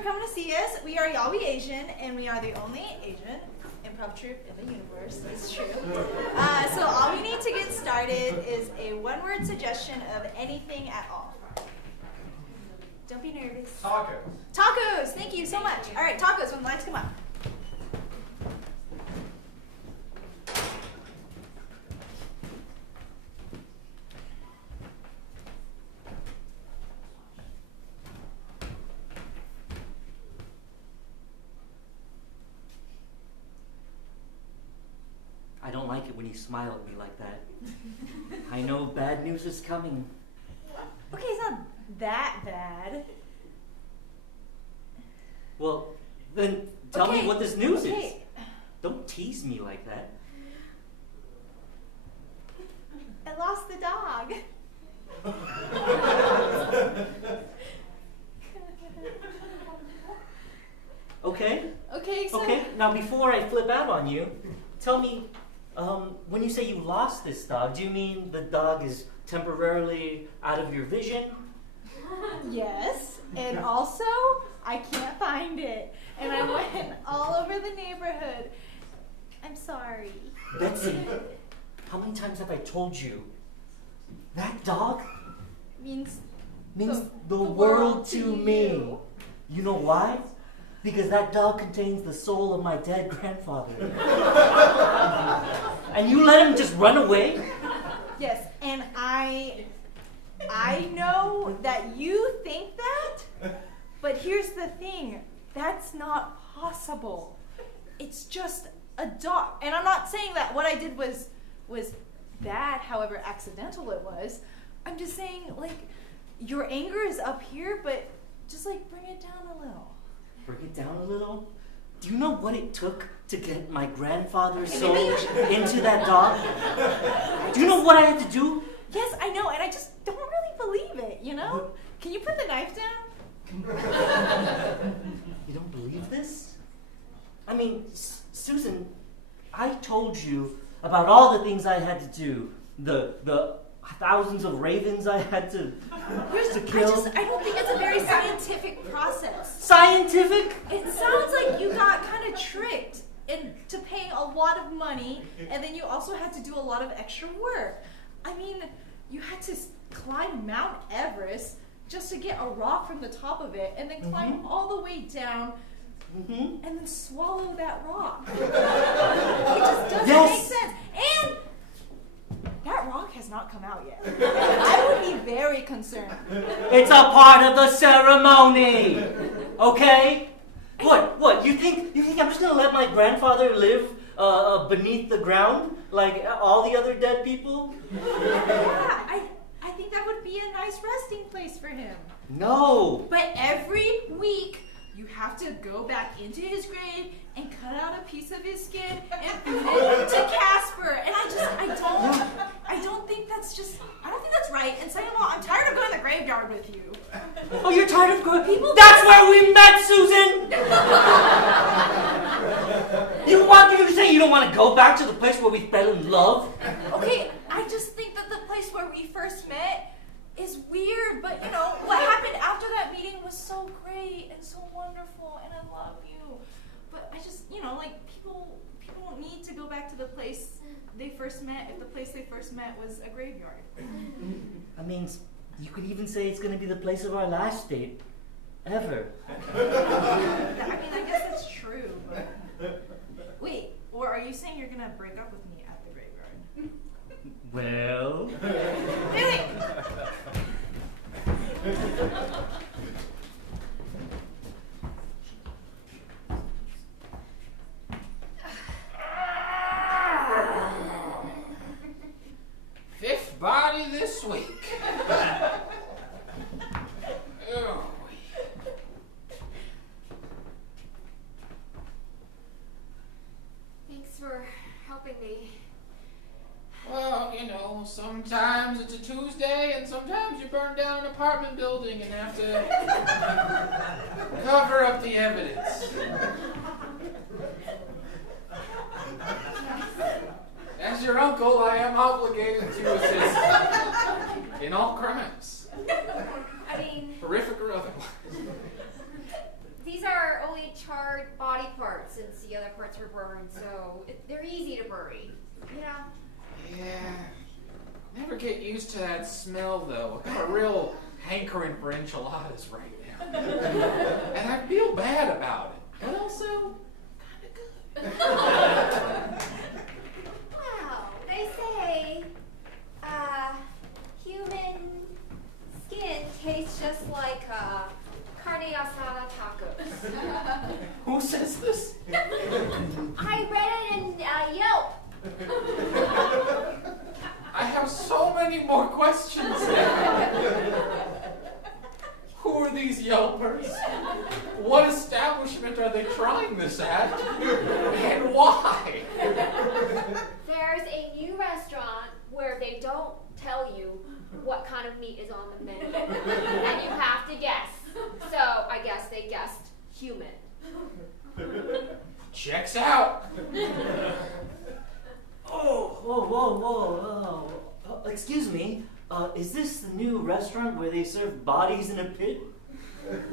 for coming to see us. We are Y'all Be Asian, and we are the only Asian improv troupe in the universe. It's true. So all we need to get started is a one-word suggestion of anything at all. Don't be nervous. Tacos. Tacos. Thank you so much. All right, tacos when the lights come up. I don't like it when you smile at me like that. I know bad news is coming. Okay, it's not that bad. Well, then tell me what this news is. Okay. Don't tease me like that. I lost the dog. Okay? Okay, so... Okay, now before I flip out on you, tell me, when you say you lost this dog, do you mean the dog is temporarily out of your vision? Yes, and also, I can't find it. And I went all over the neighborhood. I'm sorry. Betsy, how many times have I told you? That dog Means the world to me. You know why? Because that dog contains the soul of my dead grandfather. And you let him just run away? Yes, and I know that you think that, but here's the thing. That's not possible. It's just a dog. And I'm not saying that what I did was bad, however accidental it was. I'm just saying, like, your anger is up here, but just, like, bring it down a little. Bring it down a little? Do you know what it took to get my grandfather's soul into that dog? Do you know what I had to do? Yes, I know, and I just don't really believe it, you know? Can you put the knife down? You don't believe this? I mean, Susan, I told you about all the things I had to do. The thousands of ravens I had to kill. I don't think it's a very scientific process. Scientific? It sounds like you got kind of tricked into paying a lot of money, and then you also had to do a lot of extra work. I mean, you had to climb Mount Everest just to get a rock from the top of it, and then climb all the way down, and then swallow that rock. It just doesn't make sense. And that rock has not come out yet. I would be very concerned. It's a part of the ceremony, okay? What? You think I'm just gonna let my grandfather live beneath the ground like all the other dead people? Yeah, I think that would be a nice resting place for him. No. But every week, you have to go back into his grave and cut out a piece of his skin and feed it to Casper. And I don't think that's right. And second of all, I'm tired of going to the graveyard with you. Oh, you're tired of going? That's where we met, Susan! You say you don't want to go back to the place where we fell in love? Okay, I just think that the place where we first met is weird, but you know, what happened after that meeting was so great and so wonderful, and I love you. But I just, you know, like, people don't need to go back to the place they first met if the place they first met was a graveyard. I mean, you could even say it's going to be the place of our last date. Ever. I mean, I guess that's true, but... Wait, or are you saying you're going to break up with me at the graveyard? Well... Really? Fifth body this week. Oh. Thanks for helping me. Well, you know, sometimes it's a Tuesday and sometimes you burn down an apartment building and have to cover up the evidence. As your uncle, I am obligated to assist in all crimes. I mean, Horrific or otherwise. these smell, though. I got a real hankering for enchiladas right now. And I feel bad about it. But also, kind of good. Wow, they say, human skin tastes just like, carne asada tacos. Who says this? I read it in, Yelp. I have so many more questions now. Who are these Yelpers? What establishment are they trying this at? And why? There's a new restaurant where they don't tell you what kind of meat is on the menu. And you have to guess. So I guess they guessed human. Checks out. Whoa. Excuse me. Is this the new restaurant where they serve bodies in a pit?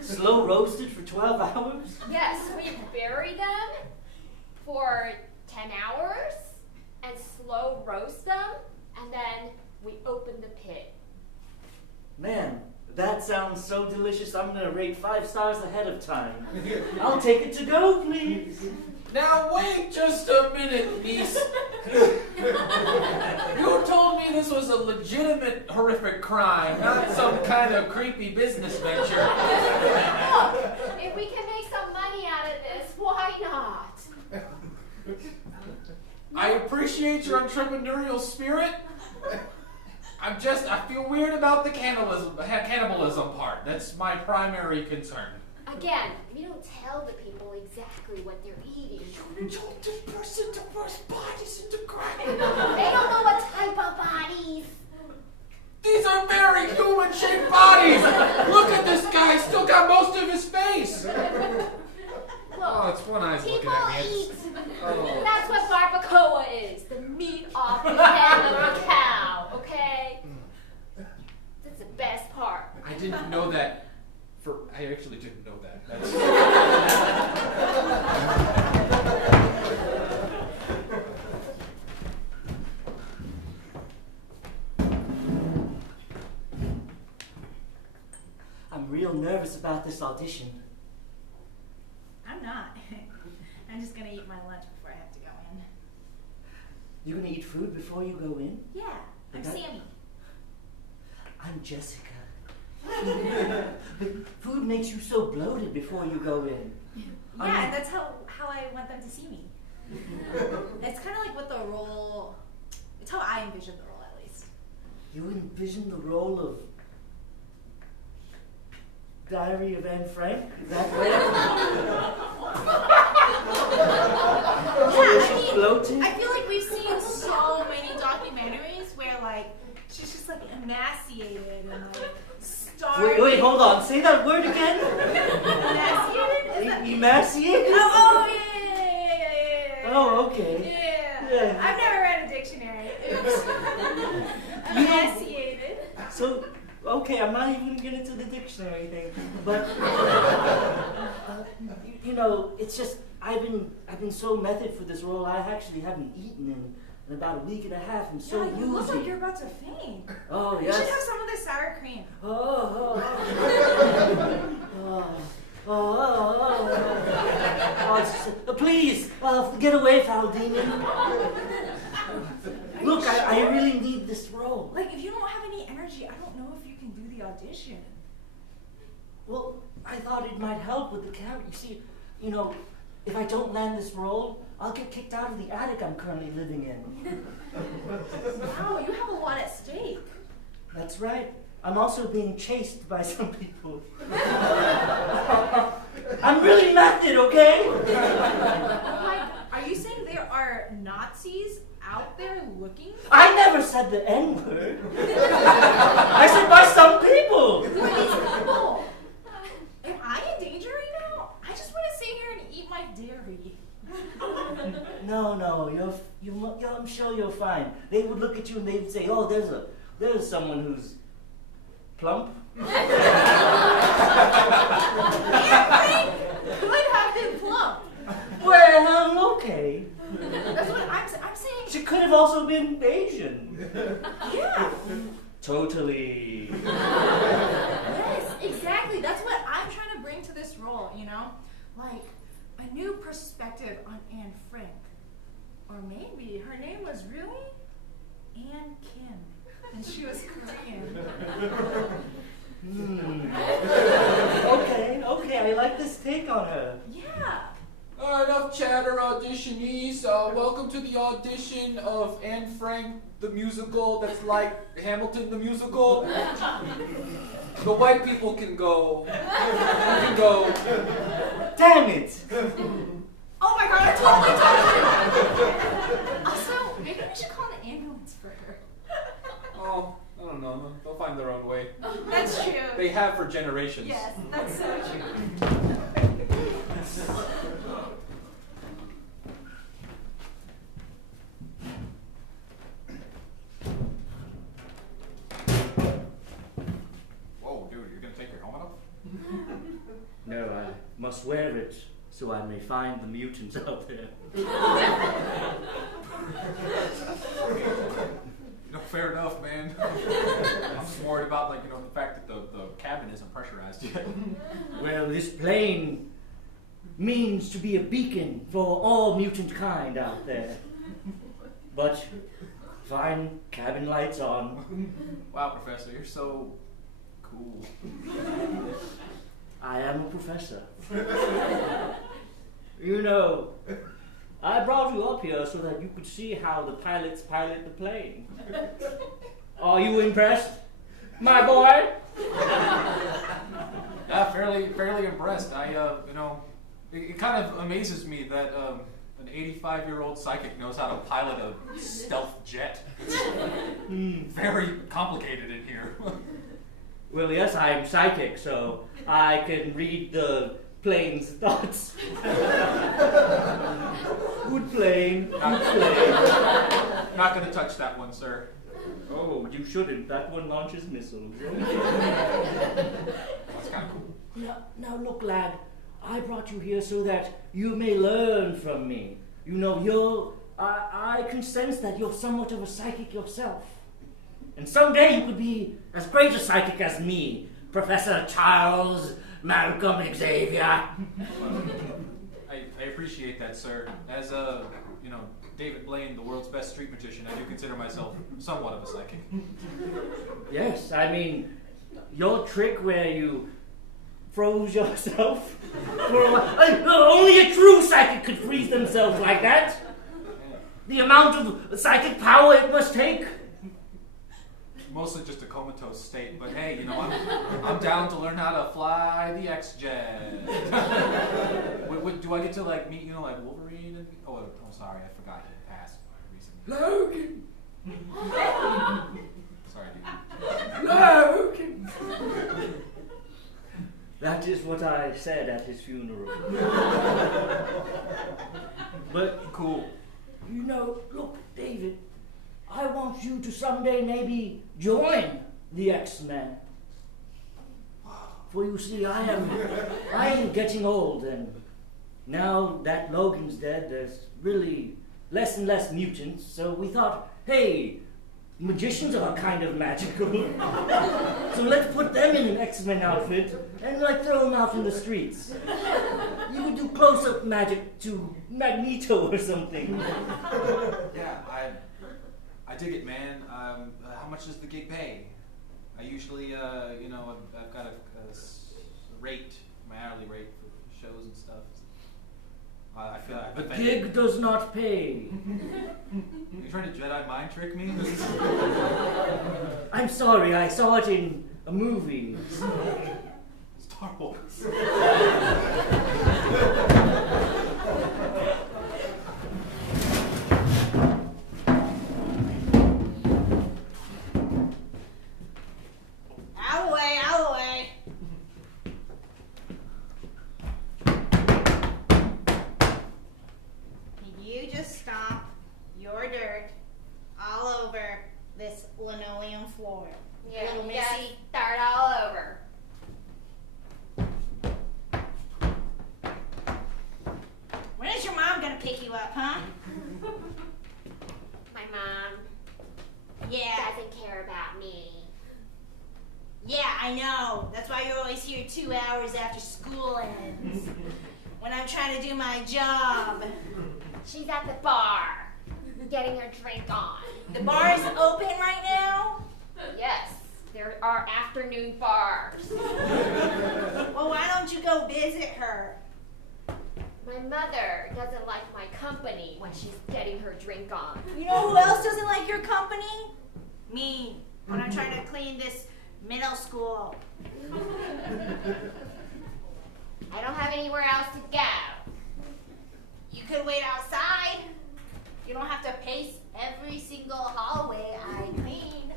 Slow roasted for 12 hours? Yes, we bury them for 10 hours and slow roast them, and then we open the pit. Man, that sounds so delicious. I'm gonna rate 5 stars ahead of time. I'll take it to go, please. Now wait just a minute, niece. You told me this was a legitimate horrific crime, not some kind of creepy business venture. Look, if we can make some money out of this, why not? I appreciate your entrepreneurial spirit. I feel weird about the cannibalism part. That's my primary concern. Again, we don't tell the people exactly what they're eating. You told this person to burst bodies into ground. They don't know what type of bodies. These are very human-shaped bodies. Look at this guy. He's still got most of his face. Look, It's one eye's looking people at me. eat. That's what barbacoa is. The meat off the head of a cow, okay? That's the best part. I didn't know that. I actually didn't know that. I'm real nervous about this audition. I'm not. I'm just gonna eat my lunch before I have to go in. You're gonna eat food before you go in? Yeah, I'm Okay. Sammy. I'm Jessica. But food makes you so bloated before you go in. Yeah, and that's how I want them to see me. It's kind of like what the role. It's how I envision the role, at least. You envision the role of Diary of Anne Frank? Is that Yeah, bloated? I feel like we've seen so many documentaries where like she's just like emaciated and like starving. Wait, hold on. Say that word again. Emaciated? Is that- Emaciated? Oh, yeah. Oh, okay. Yeah. I've never read a dictionary. Oops. Emaciated. So, okay, I'm not even gonna get into the dictionary thing, but you know, it's just I've been so method for this role. I actually haven't eaten in about a week and a half. I'm so Yeah, you look woozy. like you're about to faint. Oh You yes. should have some of this sour cream. Please, get away, foul demon. Look, I really need this role. Like, if you don't have any energy, I don't know if you can do the audition. Well, I thought it might help with the camera. You see, you know, if I don't land this role, I'll get kicked out of the attic I'm currently living in. Wow, you have a lot at stake. That's right. I'm also being chased by some people. I'm really method, okay? Are you saying there are Nazis out there looking? I never said the N-word. I said by some people. Who are these people? Am I in danger right now? I just want to sit here and eat my dairy. No, I'm sure you're fine. They would look at you and they would say, "Oh, there's someone who's plump." Could have been plump. Well, okay. That's what I'm saying. She could have also been Asian. Yeah. Totally I like this take on her. Yeah. Enough chatter, auditionees. Welcome to the audition of Anne Frank the musical that's like Hamilton the musical. The white people can go. You can go. Damn it! Oh my god, I totally. Also, maybe we should call an ambulance for her. Oh, I don't know. They'll find their own way. That's true. They have for generations. Yes, that's so true. Whoa, dude, you're gonna take your helmet off? No, I must wear it so I may find the mutants out there. Fair enough, man. I'm just worried about, like, the fact that the cabin isn't pressurized yet. Well, this plane means to be a beacon for all mutant kind out there. But fine, cabin lights on. Wow, Professor, you're so cool. I am a professor. You know, I brought you up here so that you could see how the pilots pilot the plane. Are you impressed, my boy? Yeah, fairly impressed. It kind of amazes me that an 85-year-old psychic knows how to pilot a stealth jet. It's very complicated in here. Well, yes, I'm psychic, so I can read the plane's thoughts. Good plane, good plane. Not gonna touch that one, sir. Oh, you shouldn't. That one launches missiles. That's kind of cool. Now look, lad, I brought you here so that you may learn from me. You know, I can sense that you're somewhat of a psychic yourself. And someday you could be as great a psychic as me, Professor Charles Malcolm Xavier. I appreciate that, sir. As David Blaine, the world's best street magician, I do consider myself somewhat of a psychic. Yes, I mean, your trick where you froze yourself for a while. Only a true psychic could freeze themselves like that. The amount of psychic power it must take. Mostly just a comatose state, but hey, I'm down to learn how to fly the X-Jet. Do I get to meet like Wolverine? Oh, sorry, I forgot he passed recently. Logan! Sorry, dude. Logan! That is what I said at his funeral. But Cool. Look, David, I want you to someday maybe join the X-Men. For you see, I am getting old, and now that Logan's dead, there's really less and less mutants, so we thought, hey, magicians are kind of magical. So let's put them in an X-Men outfit and throw them out in the streets. You would do close-up magic to Magneto or something. Yeah, I dig it, man. How much does the gig pay? I usually, I've got a rate, my hourly rate for shows and stuff. I feel like The gig does not pay. Are you trying to Jedi mind trick me? I'm sorry, I saw it in a movie. Star Wars. Out of the way, out of the way. You just stomp your dirt all over this linoleum floor. Little Missy. Start all over. When is your mom gonna pick you up, huh? My mom Yeah. doesn't care about me. Yeah, I know. That's why you're always here 2 hours after school ends. When I'm trying to do my job. She's at the bar, getting her drink on. The bar is open right now? Yes, there are afternoon bars. Well, why don't you go visit her. My mother doesn't like my company when she's getting her drink on. You know who else doesn't like your company? Me, when I'm trying to clean this middle school. I don't have anywhere else to go. You could wait outside. You don't have to pace every single hallway I clean.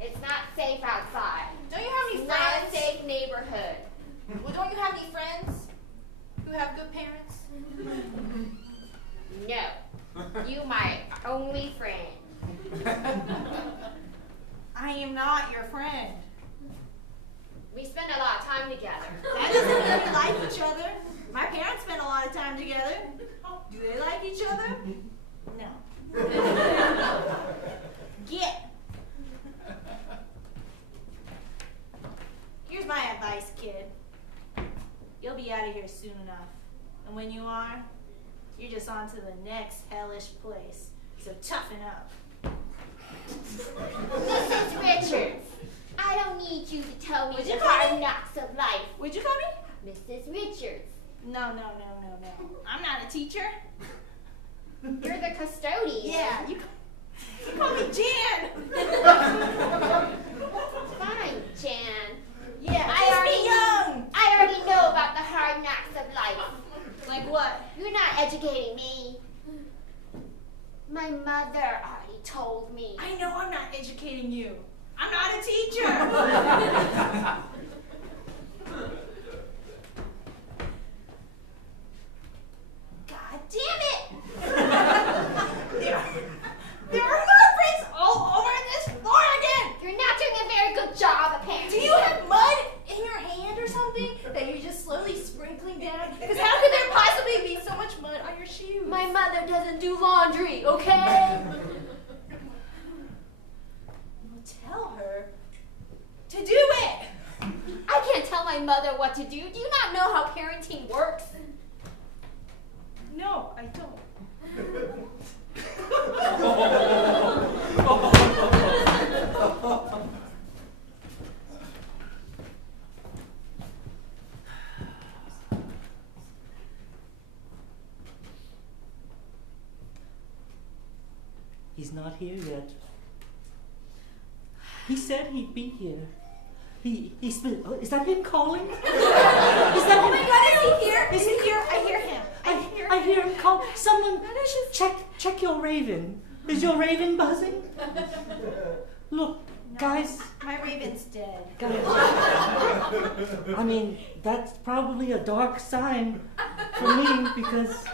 It's not safe outside. Don't you have any It's not a friends? safe neighborhood. Well, don't you have any friends who have good parents? No. You my only friend. I am not your friend. We spend a lot of time together. That doesn't mean we like each other. My parents spend a lot of time together. Do they like each other? No. Get. Here's my advice, kid. You'll be out of here soon enough. And when you are, you're just on to the next hellish place. So toughen up. Mrs. Richards, I don't need you to tell me Would the you call hard me? knocks of life. Would you call me? Mrs. Richards, No. I'm not a teacher. you're the custodian. Yeah, you call me Jan. Fine, Jan. Yeah, I young. already know about the hard knocks of life. Like what? You're not educating me. My mother already told me. I know I'm not educating you. I'm not a teacher. God damn it! there are footprints all over this floor again. You're not doing a very good job, apparently. Do you have mud in your hand or something that you're just slowly sprinkling down? Because how could there possibly be so much mud on your shoes? My mother doesn't do laundry, okay? Well, tell her to do it. I can't tell my mother what to do. Do you not know how parenting works? No, I don't. He's not here yet. He said he'd be here. He's been. Oh, is that him calling? Is that Oh my God, is he here? Is he here? I hear him. I hear him call. Someone check your raven. Is your raven buzzing? Look, guys. My raven's dead. Guys. I mean, that's probably a dark sign for me because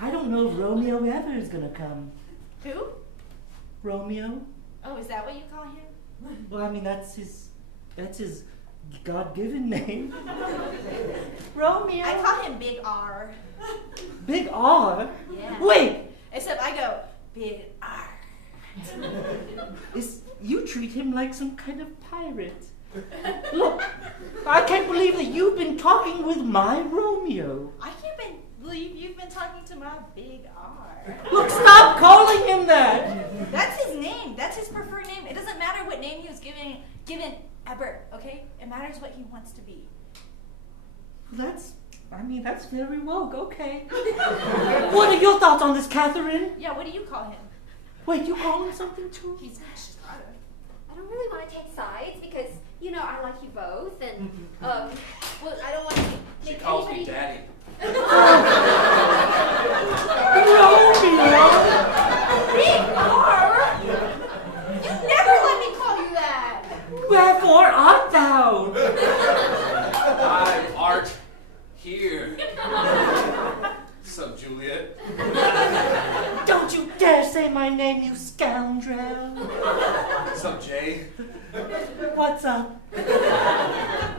I don't know if Romeo ever is gonna come. Who? Romeo? Oh, is that what you call him? Well, I mean, that's his God-given name. Romeo. I call him Big R. Big R? Yeah. Wait! Except I go, Big R. You treat him like some kind of pirate. Look, I can't believe that you've been talking with my Romeo. I can't believe you've been talking to my Big R. Look, stop calling him that! That's his name. That's his preferred name. It doesn't matter what name he was given ever, okay? It matters what he wants to be. That's very woke, okay. What are your thoughts on this, Catherine? Yeah, what do you call him? Wait, you call him something too? He's Estrada. I don't really want to take sides because, you know, I like you both and, well, I don't want to She make calls anybody... me daddy. Romeo! Big R! You never let me call you that! Wherefore art thou? I art here. Sup, Juliet? Don't you dare say my name, you scoundrel! Sup, Jay? What's up?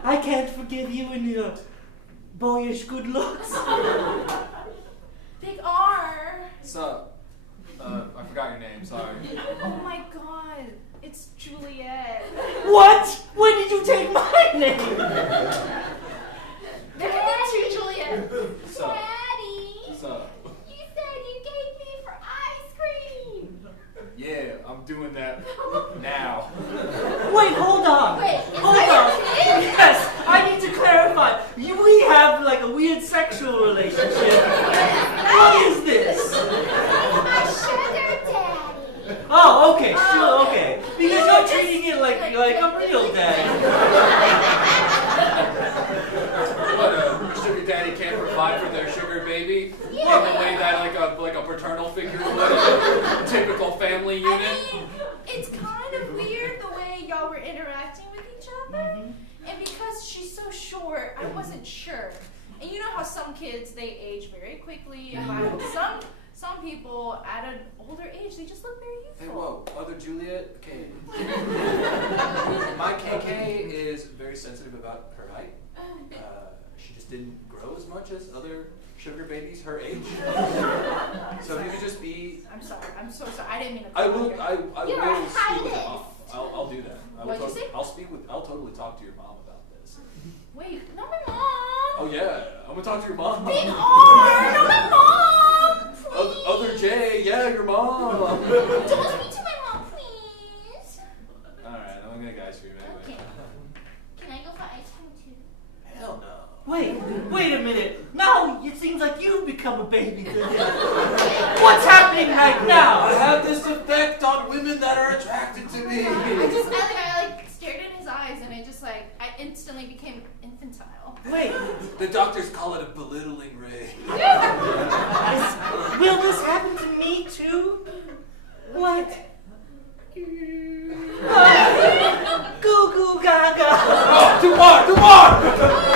I can't forgive you and your boyish good looks. Big R! Sup? I forgot your name, sorry. Oh my God, it's Juliet. What? When did you take my name? Look at you, Juliet. Sup? Daddy! Sup? You said you gave me for ice cream! Yeah, I'm doing that now. Wait, hold on. Wait, is Hold that on. your kid? Yes, I need to clarify. We have weird sexual relationship. What is this? My sugar daddy. Oh, okay, sure, okay. Because you're treating it like a real daddy. What, a sugar daddy can't provide for their sugar baby in the way that like a paternal figure would? Typical family unit. I mean, it's kind of weird the way y'all were interacting with each other. And because she's so short, I wasn't sure. And you know how some kids, they age very quickly. And while some people at an older age, they just look very Hey, youthful. whoa, other Juliet? Okay. My KK is very sensitive about her height. She just didn't grow as much as other sugar babies her age. So if you could just be... I'm sorry. I'm so sorry. I didn't mean to I call will, you. I You're will a speak with highness. mom. I'll do that. What'd you say? I'll totally talk to your mom about this. Wait, not my mom. Oh yeah, I'm gonna talk to your mom. Big R, not my mom. Please. Other J, yeah, your mom. Don't speak to my mom, please. Alright, I'm gonna guys for you anyway. Okay. Can I go for ice cream too? Hell no. Wait a minute. Now it seems like you've become a baby to him. What's happening right I now? have this effect on women that are attracted to me. I stared in his eyes and I instantly became infantile. Wait, The doctors call it a belittling ray. will this happen to me too? What? Goo goo gaga. Oh, too far!